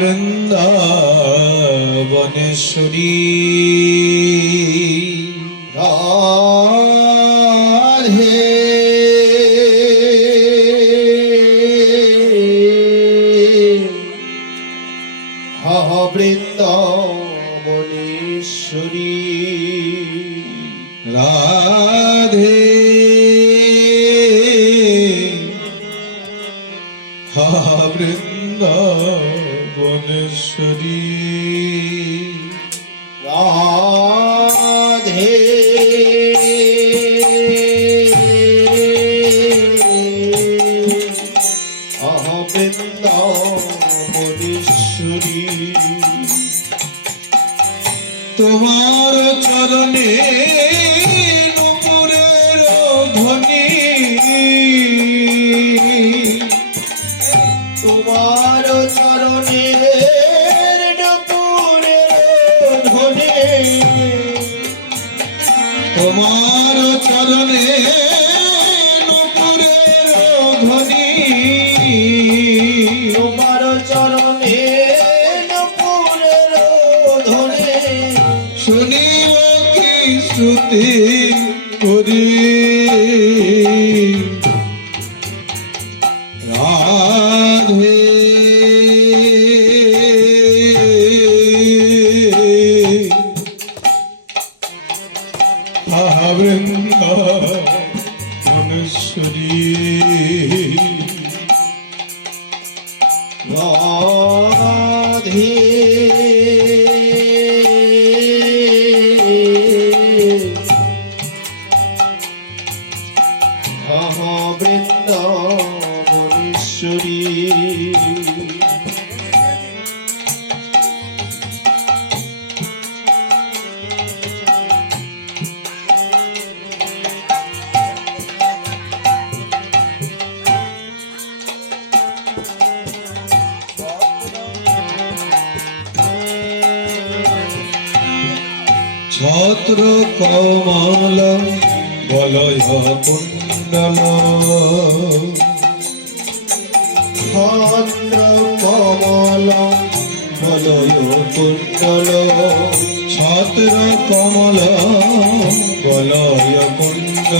বৃন্দাবনেশ্বরী রাধে হা বৃন্দাবনেশ্বরী রাধে হা বৃন্দাবনেশ্বরী রাধে হা বৃন্দাবনেশ্বরী তোমার চরণে নুপুরের ধ্বনি তোমার চরণে নুপুরের ধ্বনি তোমার চরণে নুপুরের ধ্বনি তোমার চরণে নুপুরের ধ্বনি শুনিব কি শ্রুতি করি রাধে বৃন্দাবনেশ্বরী রাধে বৃন্দাবনেশ্বরী ছত্র কমল বলয় কুণ্ডল ছত্র কমল বলয় কুণ্ডল ছত্র কমল বলয় কুণ্ডল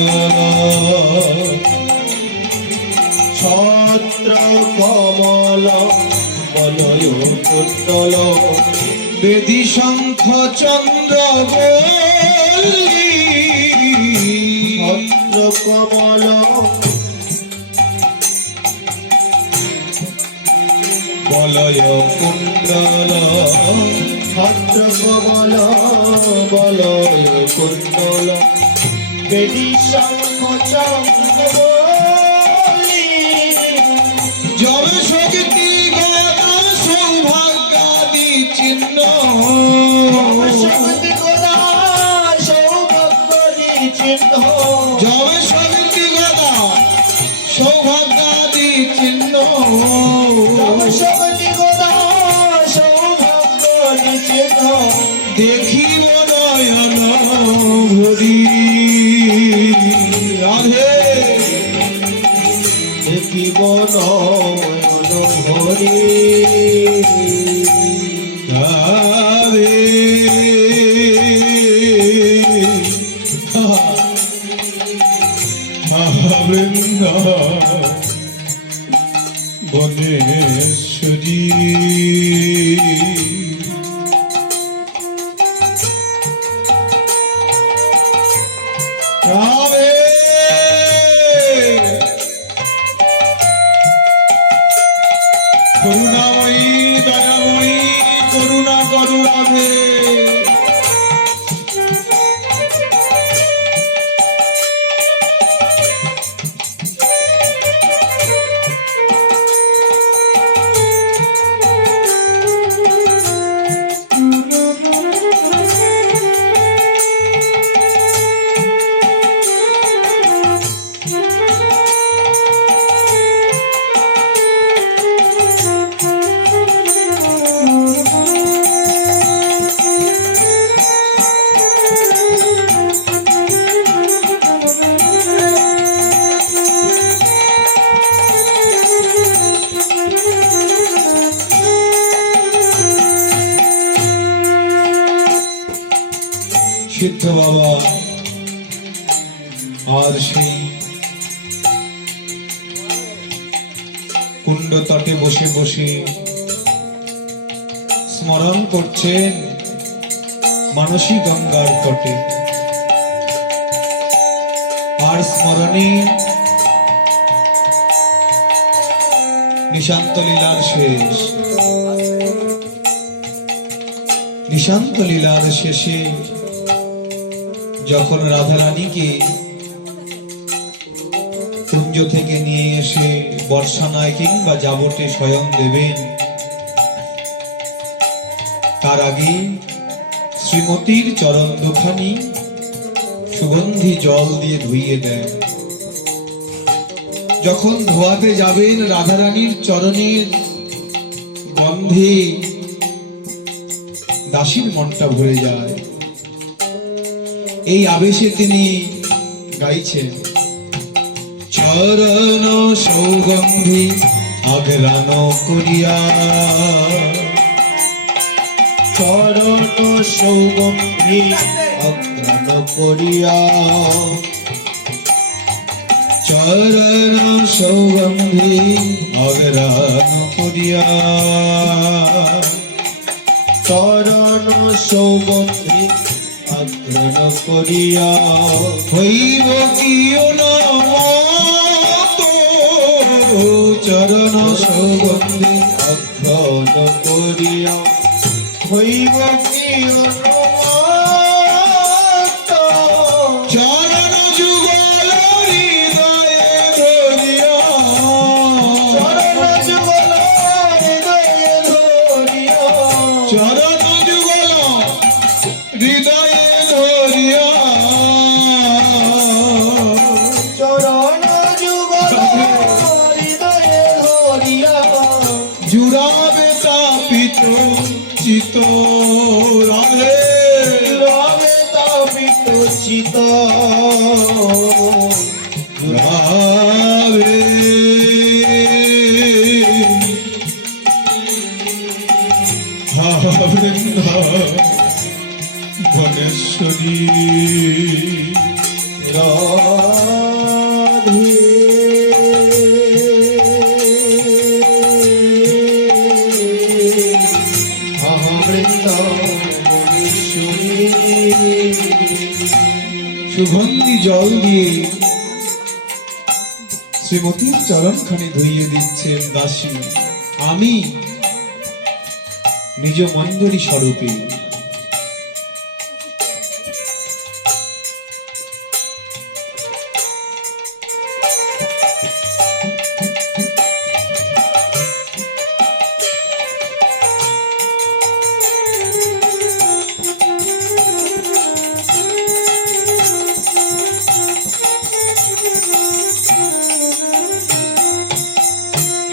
ছত্র কমল বলয় কুণ্ডল বেদী শঙ্খ চন্দ্র ছত্র কমল বলয় কুণ্ডল ছত্র কমল বলয় কুণ্ডল বেদী শঙ্খ চন্দ্র জল শক্তি গদা সৌভাগ্যাদি চিহ্ন শক্তি গদা সৌভাগ্যাদি চিহ্ন জল শক্তি গদা সৌভাগ্যাদি চিহ্ন শক্তি গদা সৌভাগ্যাদি চিহ্ন দেখিব নয়ন ভরি রাধে দেখিব নয়ন ভরি রাধে বৃন্দাবনেশ্বরী রাধে করুণাময়ী দয়াময়ী করুণা করু রাধে সিদ্ধ বাবা আর সেই কুণ্ড তটে বসে বসে স্মরণ করছেন মানসী গঙ্গার তটে। আর স্মরণে নিশান্ত লীলার শেষ। নিশান্ত লীলার শেষে যখন রাধারানীকে কুঞ্জ থেকে নিয়ে এসে বর্ষানায় কিংবা জাবটে শয়ন দেবেন, তার আগে শ্রীমতীর চরণ দুখানি সুগন্ধি জল দিয়ে ধুইয়ে দেন। যখন ধোয়াতে যাবেন রাধারানীর চরণের গন্ধে দাসীর মনটা ভরে যায়। এই আবেশে তিনি গাইছেন, চরণ সৌগন্ধি আগ্রাণ করিয়া, চরণ সৌগন্ধি অগ্রাণ করিয়া, চরণ সৌগন্ধি আগ্রাণ করিয়া, চরণ সৌগন্ধি অগ্রাণ করিয়া, হইব কিও চরণ সৌগন্ধি অগ্রাণ করিয়া, হইব কিয় চরণ যুগল হৃদয়ে ধরিয়া, চরণ যুগল হৃদয়ে ধরিয়া, চরণ যুগল হৃদয়ে ধরিয়া, চরণ যুগল হৃদয়ে ধরিয়া, জুড়াবে তাপিত চিত রাধে, রবে তাপিত চিত রাধে। বনেশ্বরী রাধে। সুগন্ধি জল দিয়ে শ্রীমতীর চরণখানি ধুইয়ে দিচ্ছেন দাসী, আমি নিজ মঞ্জরি স্বরূপে।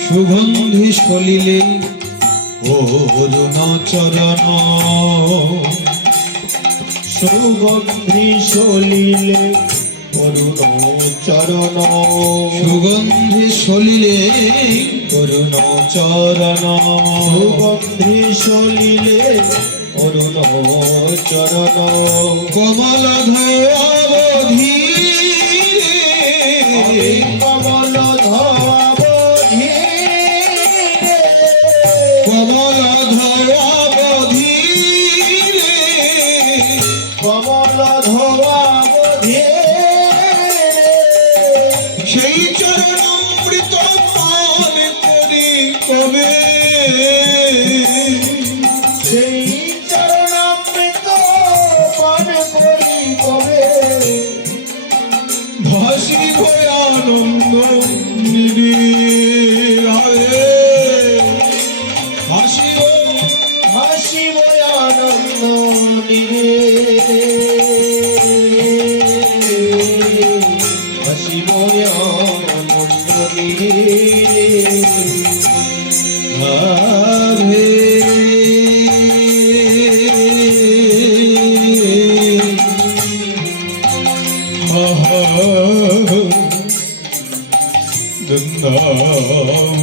সুগন্ধি সলিলে অরুণ চরণ, সুগন্ধি সলিলে অরুণ চরণ, সুগন্ধি সলিলে অরুণ চরণ, সুগন্ধি সলিলে অরুণ চরণ, কমল ধোয়াবধি কমল ধোয়াবধি, কমল ধোয়াবধি, কমল ধোয়াবধি, সেই চরণামৃত পান করি কবে, সেই চরণামৃত পান করি কবে, ভাসিব আনন্দ নিবিড়ে, ভাসিব হাসিব আনন্দ নিরে, হাসিব আনন্দ নিরে, রাধে।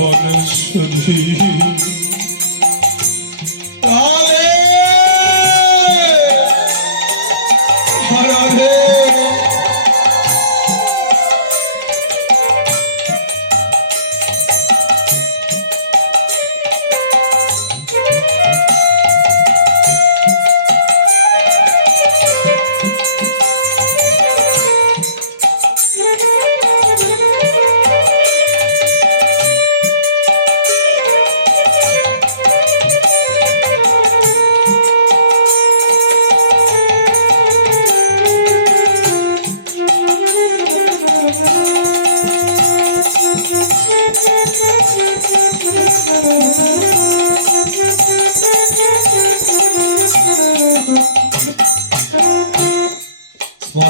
বৃন্দাবনেশ্বরী রাধে।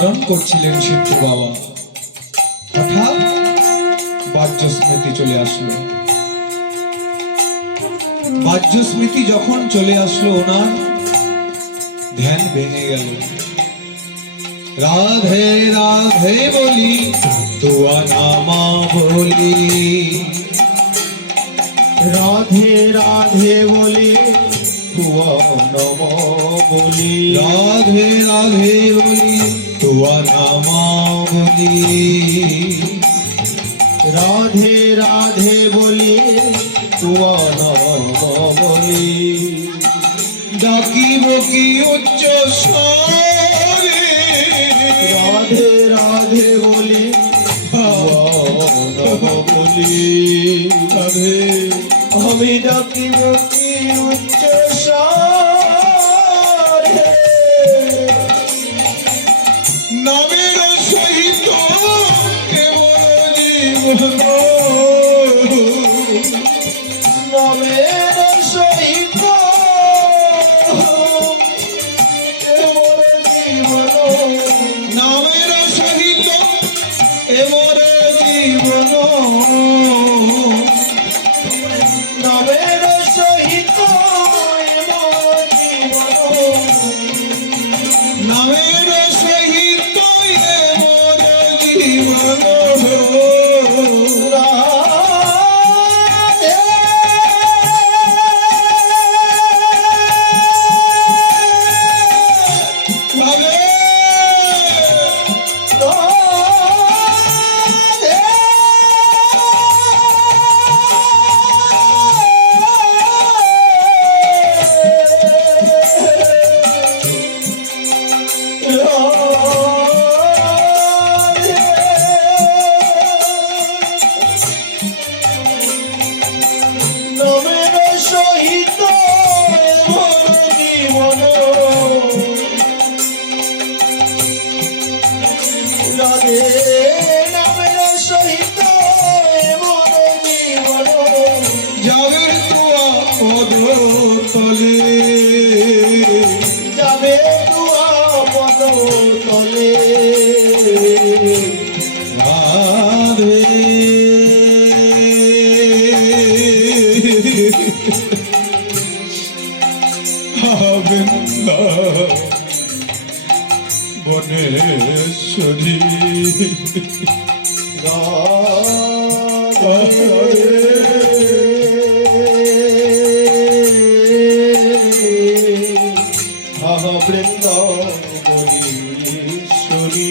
খনন করছিলেন সিদ্ধ বাবা, হঠাৎ বাহ্য স্মৃতি চলে আসলো। বাহ্য স্মৃতি যখন চলে আসলো, ওনার ধ্যান ভেঙে গেল। রাধে রাধে বলি তুয়া নামা বলি, রাধে রাধে বলি তুয়া নম বলি, রাধে রাধে বলি তুয়া নামা বলি, রাধে রাধে বলি তুয়া নম বলি, ডাকিব কি উচ্চ স্বরে, রাধে রাধে বলি তুয়া নম বলি, রাধে আমি ডাকিব কি উচ্চ স্বরে, নামের সহিত কেবল জীবন, নামের সহিত কেবল জীবন, নামের সহিত এমর জীবন, নামের সহিত এমন জীবন, নামের সহিত এমর জীবন, রাধে রাধে রাধে নামের সহিত এমন জীবন, রাধে নামের সহিত এমন জীবন, যাবে তোয়া পদ তলে, যাবে তুয়া পদ তলে, রাধে বৃন্দা বনেশ্বরী, বৃন্দাবনীশ্বরী,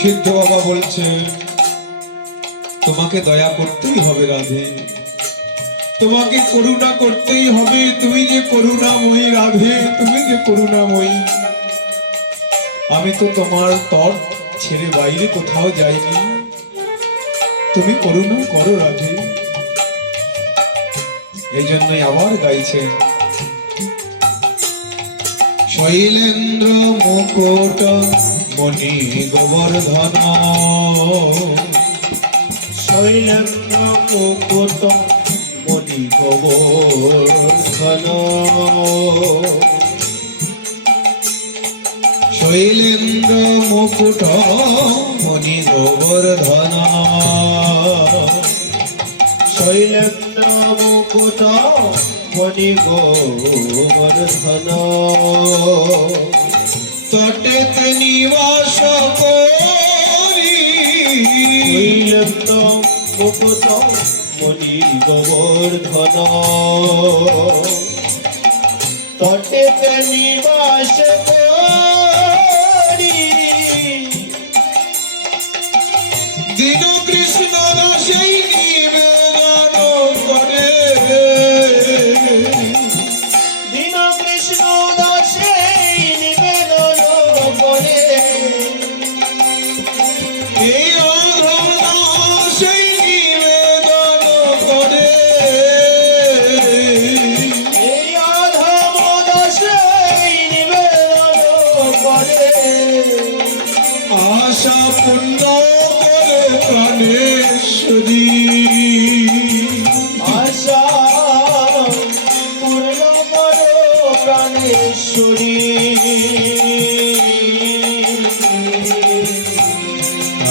সিদ্ধ বাবা বলছে তোমাকে দয়া করতেই হবে রাধে, তোমাকে করুণা করতেই হবে, তুমি যে করুণাময়ী রাধে, তুমি যে করুণাময়ী। আমি তো তোমার তট ছেড়ে বাইরে কোথাও যাইনি, তুমি করুণা করো রাধে। এই জন্যই আবার গাইছে শৈলেন্দ্র মুকুট মণি গোবর্ধন, শৈলেন্দ্র মুকুট মণি গোবর্ধন, শৈলেন্দ্র মুকুট মণি গোবর্ধন, শৈলেন্দ্র মুকুট মণি গোবর্ধন, তটেতে নিবাস করি, শৈলেন্দ্র মুকুট মণি গোবর্ধন, তটেতে নিবাস করি, দীন কৃষ্ণ দাসেই নিবেদন করে, দীন কৃষ্ণ দাসে নিবেদন করে, আশা পূর্ণ করে প্রাণেশ্বরী আশা পূর্ণ করো প্রাণেশ্বরী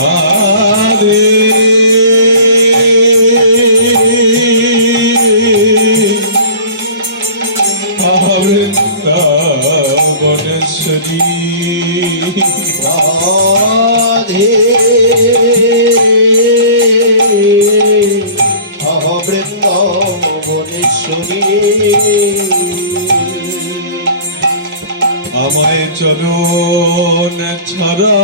আরে বৃন্দাবনেশ্বরী রাধে বৃন্দাবনেশ্বরী আমায় চরণ ছাড়া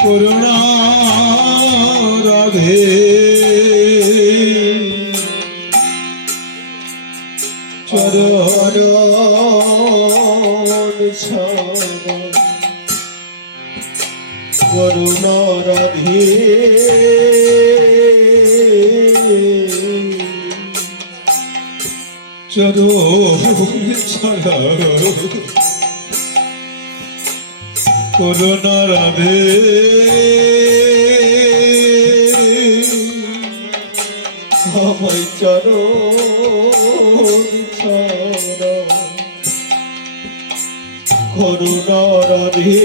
করুণা রাধে চরণ ছাড়া করুণা রাধে চরণ ছাড়া করুণা রাধে আমায় চরণ ছাড়া করুণা রাধে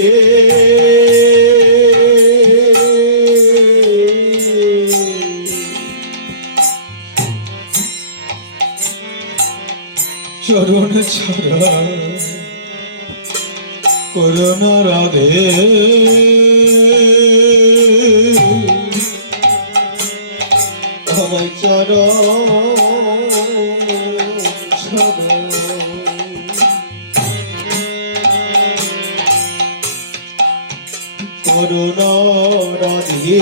চরণ ছাড়া করুণা রাধে আমায় চরণ ছাড়া করুণা রাধে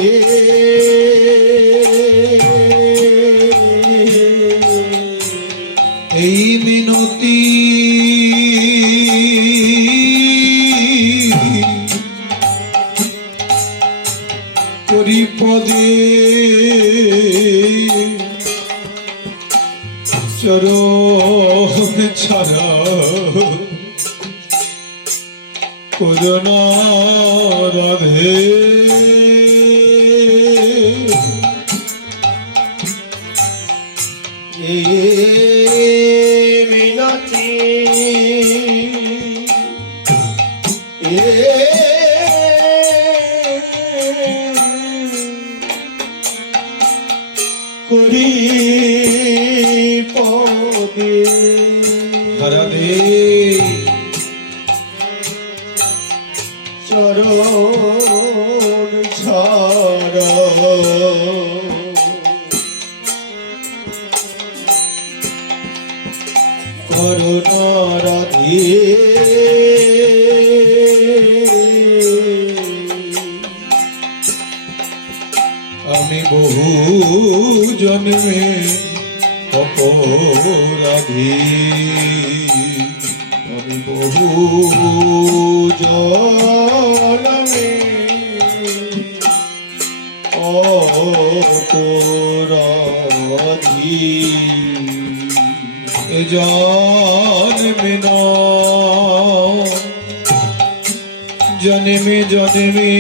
এই মিনতি করি পদে চরণ ছাড়া করুণা রাধে মিনতি করি পদে রাধে চরণ ছাড়া করুণা রাধে আমি বহু জন্মে অপরাধী আমি বহু জনমে অপরাধী এ জন্মে না জন্মে জন্মে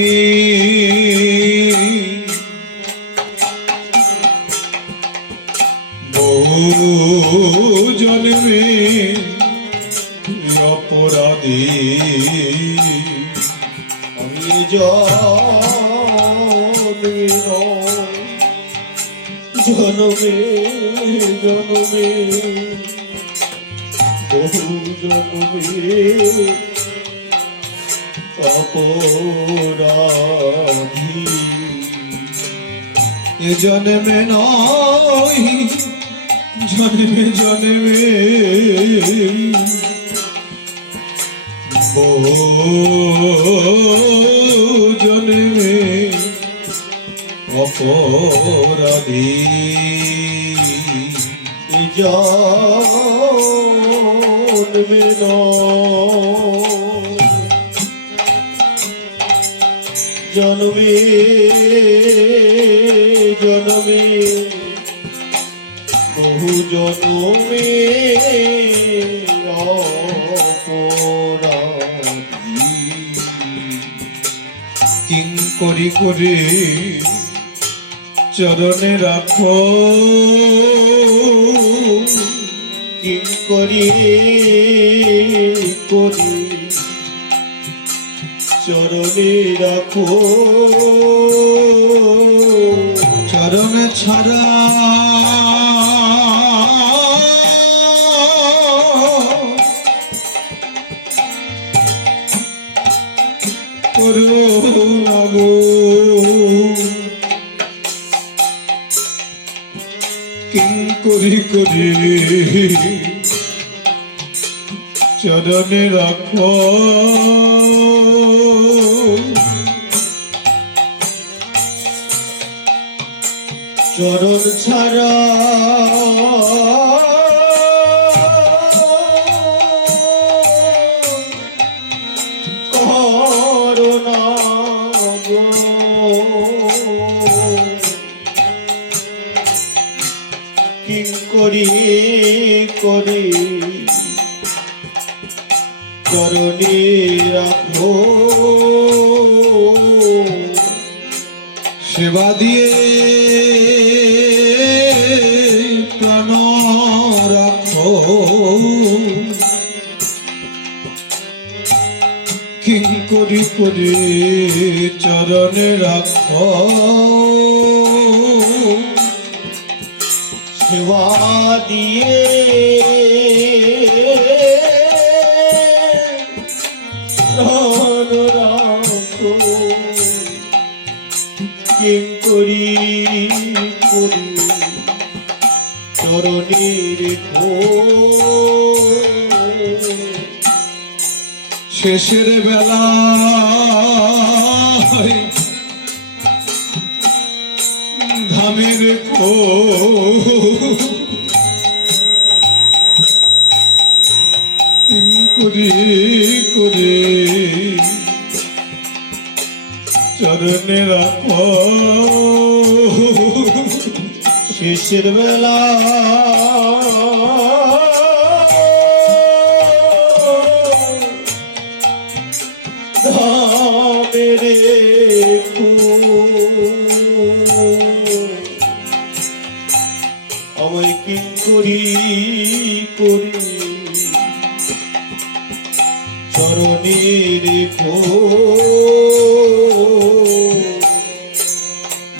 বহু জন্মে অপরাধী আমি জনমে জনমে জনমে বহু জনমে অপরাধী এ জন্মে নয় জন্মে জন্মে বহু জন্মে অপরাধী জন্মে জনমে জনমে বহু জনমে অপরাধী করি করে চরণে রাখো কি করি করি চরণে রাখো চরণে ছাড়া করুণা গো কিং করি করি চরণে রাখো চরণ ছাড়া করুণা গো কি করি করি চরণে রাখো সেবা দিয়ে প্রাণ রাখো কিং করি করি চরণে রাখো সেবা দিয়ে প্রাণ রাখো কিং করি করি চরণে রেখো শেষের বেলা ধামের করি করে চরণে রাখো শেষের বেলা ধামেরে আমায় কি করি করি চরণে রেখো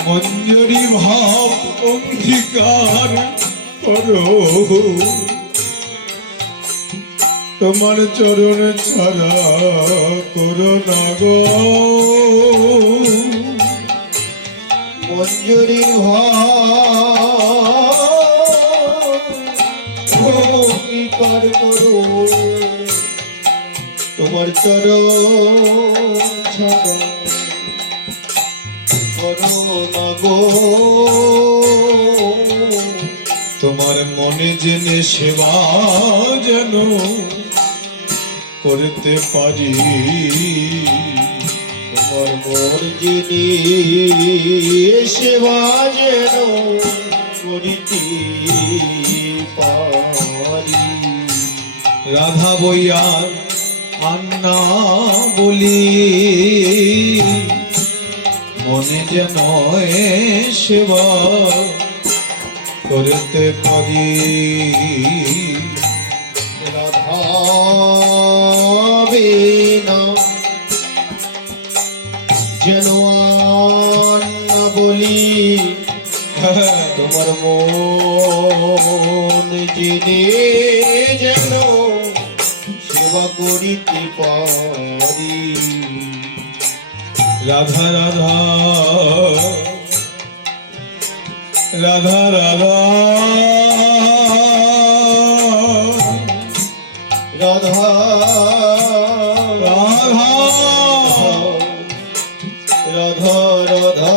মঞ্জুরি ভাব অঙ্গীকার করো তোমার চরণ ছাড়া করো না গো মঞ্জুরি ভার করো তোমার চরণ ছাড়া করো না গো তোমার মনে জেনে সেবা যেন করতে পারি তোমার মোর যিনি সেবা যেন করিতে পারি রাধা বইয়া আন্না বলি মনে যেন এ সেবা করতে পারি রাধা বিনা যেন আন্না বলি তোমার মন যিনি যেন সেবা করিতে পারি রাধা রাধা রাধা রাধা রাধা রাধা রাধা রাধা রাধা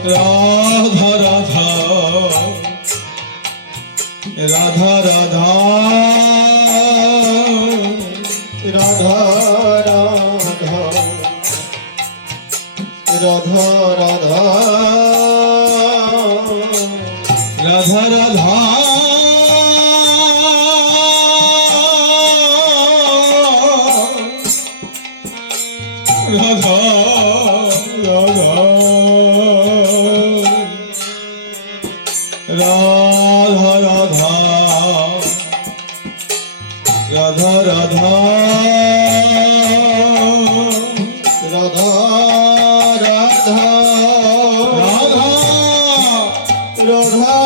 রাধা রাধা রাধা রাধা রাধা রাধা রাধা রাধা রাধা রাধা রাধা রাধা রাধা রাধা রাধা রাধা রাধা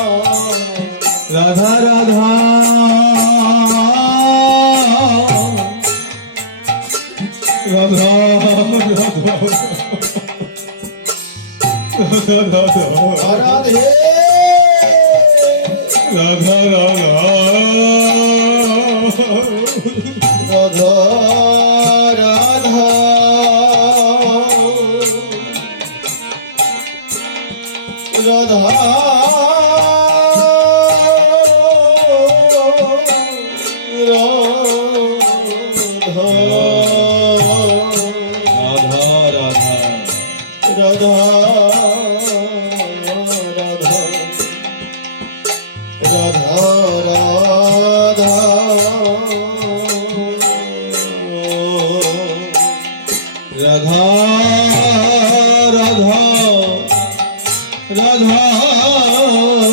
রাধা রাধা রাধা রাধা রাধে রাধা রাধা রাধা রাধা রাধা রাধা রাধা রাধা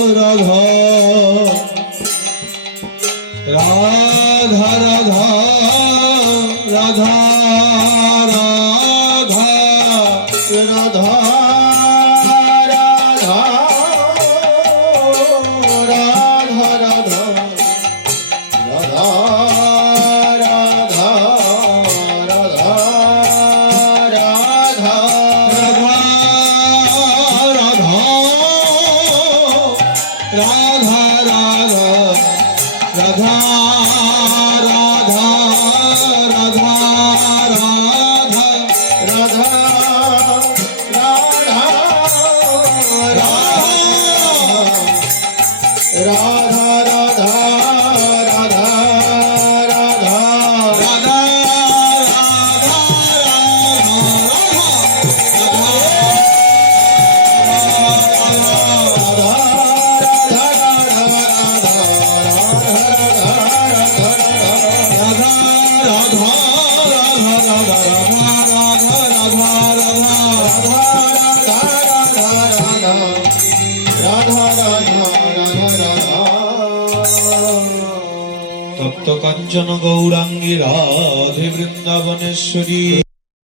রাধা রাধা রাধা রাধা রাধা তপ্ত কাঞ্চন গৌরাঙ্গী রাধে বৃন্দাবনেশ্বরী।